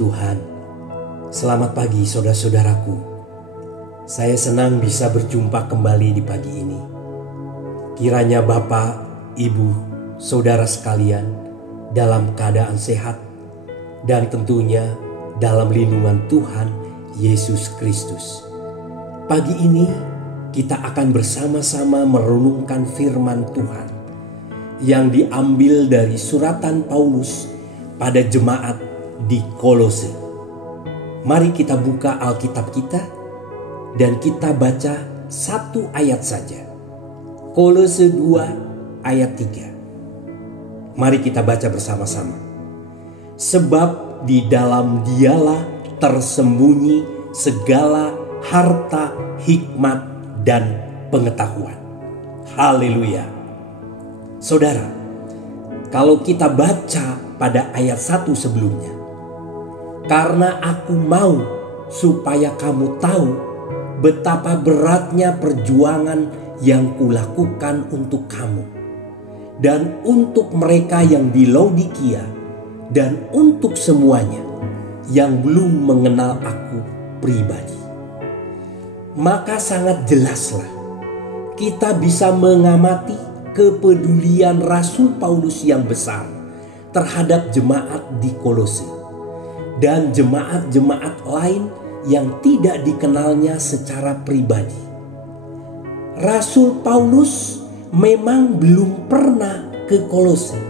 Tuhan. Selamat pagi saudara-saudaraku. Saya senang bisa berjumpa kembali di pagi ini. Kiranya Bapak, Ibu, saudara sekalian dalam keadaan sehat dan tentunya dalam lindungan Tuhan Yesus Kristus. Pagi ini kita akan bersama-sama merenungkan firman Tuhan yang diambil dari suratan Paulus pada jemaat di Kolose. Mari kita buka Alkitab kita dan kita baca satu ayat saja. Kolose 2 ayat 3. Mari kita baca bersama-sama. Sebab di dalam Dialah tersembunyi segala harta, hikmat, dan pengetahuan. Haleluya. Saudara, kalau kita baca pada ayat 1 sebelumnya, karena aku mau supaya kamu tahu betapa beratnya perjuangan yang kulakukan untuk kamu dan untuk mereka yang di Laodikia dan untuk semuanya yang belum mengenal aku pribadi. Maka sangat jelaslah kita bisa mengamati kepedulian Rasul Paulus yang besar terhadap jemaat di Kolose dan jemaat-jemaat lain yang tidak dikenalnya secara pribadi. Rasul Paulus memang belum pernah ke Kolose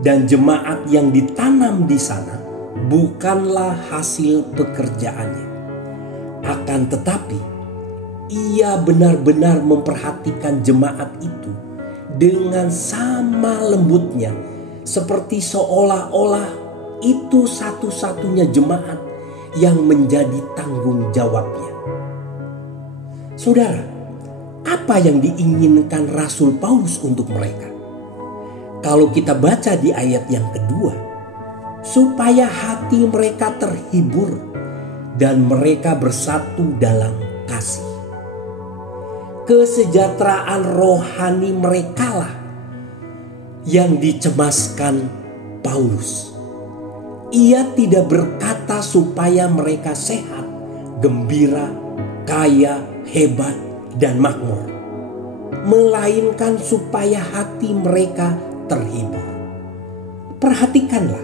dan jemaat yang ditanam di sana bukanlah hasil pekerjaannya. Akan tetapi ia benar-benar memperhatikan jemaat itu dengan sama lembutnya, seperti seolah-olah itu satu-satunya jemaat yang menjadi tanggung jawabnya. Saudara, apa yang diinginkan Rasul Paulus untuk mereka? Kalau kita baca di ayat yang kedua, supaya hati mereka terhibur dan mereka bersatu dalam kasih. Kesejahteraan rohani merekalah yang dicemaskan Paulus. Ia tidak berkata supaya mereka sehat, gembira, kaya, hebat, dan makmur, melainkan supaya hati mereka terhibur. Perhatikanlah,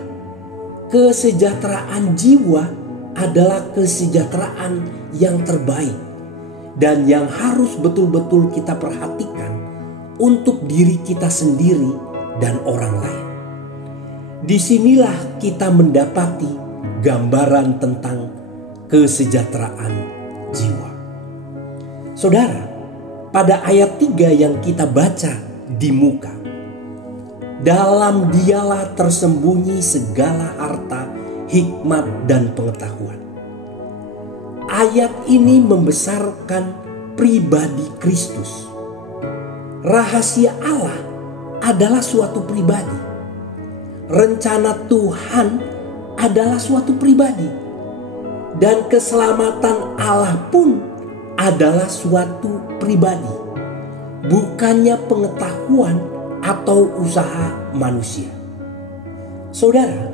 kesejahteraan jiwa adalah kesejahteraan yang terbaik dan yang harus betul-betul kita perhatikan untuk diri kita sendiri dan orang lain. Disinilah kita mendapati gambaran tentang kesejahteraan jiwa. Saudara, pada ayat 3 yang kita baca di muka, dalam Dialah tersembunyi segala harta, hikmat, dan pengetahuan. Ayat ini membesarkan pribadi Kristus. Rahasia Allah adalah suatu pribadi. Rencana Tuhan adalah suatu pribadi. Dan keselamatan Allah pun adalah suatu pribadi. Bukannya pengetahuan atau usaha manusia. Saudara,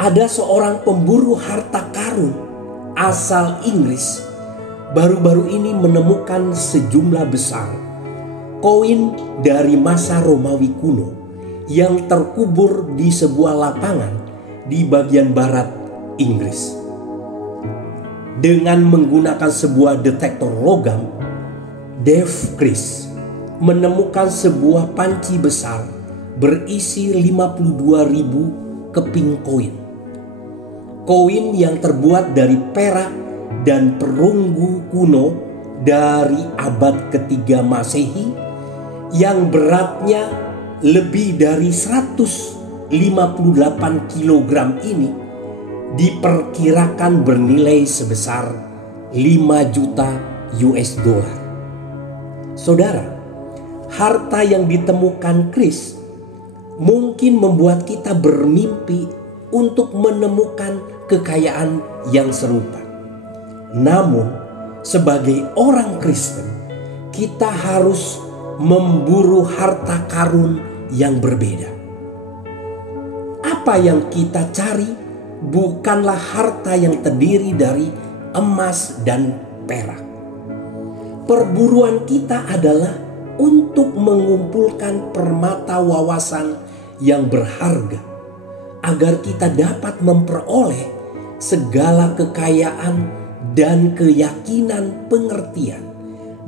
ada seorang pemburu harta karun asal Inggris baru-baru ini menemukan sejumlah besar koin dari masa Romawi kuno yang terkubur di sebuah lapangan di bagian barat Inggris. Dengan menggunakan sebuah detektor logam, Dave Chris menemukan sebuah panci besar berisi 52.000 keping koin. Koin yang terbuat dari perak dan perunggu kuno dari abad ketiga Masehi yang beratnya lebih dari 158 kg ini diperkirakan bernilai sebesar 5 juta US dollar. Saudara, harta yang ditemukan Chris mungkin membuat kita bermimpi untuk menemukan kekayaan yang serupa. Namun, sebagai orang Kristen, kita harus memburu harta karun yang berbeda. Apa yang kita cari bukanlah harta yang terdiri dari emas dan perak. Perburuan kita adalah untuk mengumpulkan permata wawasan yang berharga, agar kita dapat memperoleh segala kekayaan dan keyakinan pengertian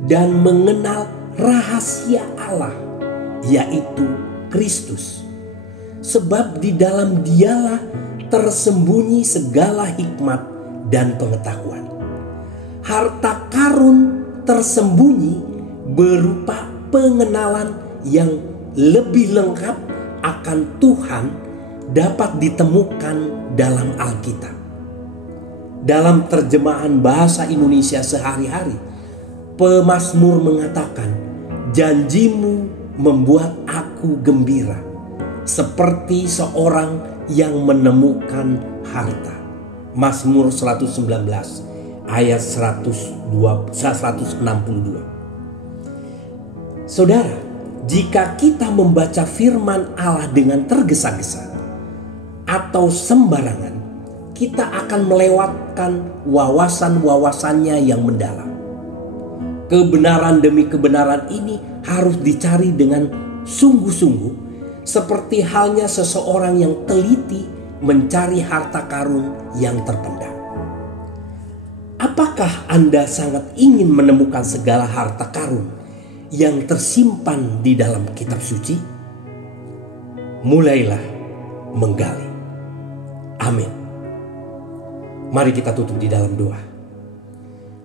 dan mengenal rahasia Allah, yaitu Kristus. Sebab di dalam Dialah tersembunyi segala hikmat dan pengetahuan. Harta karun tersembunyi berupa pengenalan yang lebih lengkap akan Tuhan dapat ditemukan dalam Alkitab. Dalam terjemahan bahasa Indonesia sehari-hari, pemazmur mengatakan, janjimu membuat aku gembira, seperti seorang yang menemukan harta. Mazmur 119 ayat 162. Saudara, jika kita membaca firman Allah dengan tergesa-gesa atau sembarangan, kita akan melewatkan wawasan-wawasannya yang mendalam. Kebenaran demi kebenaran ini harus dicari dengan sungguh-sungguh, seperti halnya seseorang yang teliti mencari harta karun yang terpendam. Apakah Anda sangat ingin menemukan segala harta karun yang tersimpan di dalam kitab suci? Mulailah menggali. Amin. Mari kita tutup di dalam doa.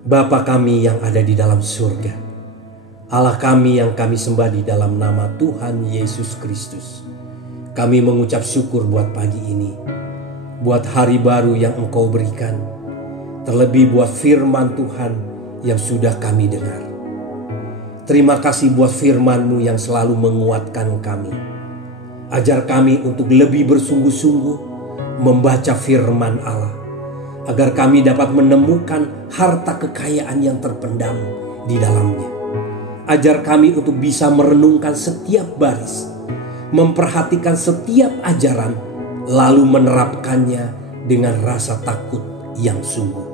Bapa kami yang ada di dalam surga, Allah kami yang kami sembah di dalam nama Tuhan Yesus Kristus, kami mengucap syukur buat pagi ini, buat hari baru yang Engkau berikan, terlebih buat firman Tuhan yang sudah kami dengar. Terima kasih buat firman-Mu yang selalu menguatkan kami. Ajar kami untuk lebih bersungguh-sungguh membaca firman Allah, agar kami dapat menemukan harta kekayaan yang terpendam di dalamnya. Ajar kami untuk bisa merenungkan setiap baris, memperhatikan setiap ajaran, lalu menerapkannya dengan rasa takut yang sungguh.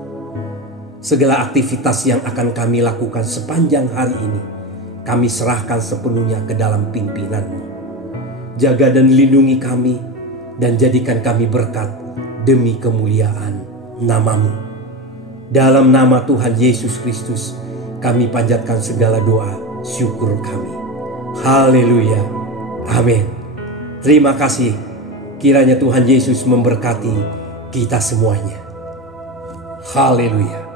Segala aktivitas yang akan kami lakukan sepanjang hari ini, kami serahkan sepenuhnya ke dalam pimpinan-Mu. Jaga dan lindungi kami, dan jadikan kami berkat demi kemuliaan nama-Mu. Dalam nama Tuhan Yesus Kristus, kami panjatkan segala doa syukur kami. Haleluya. Amin. Terima kasih. Kiranya Tuhan Yesus memberkati kita semuanya. Haleluya.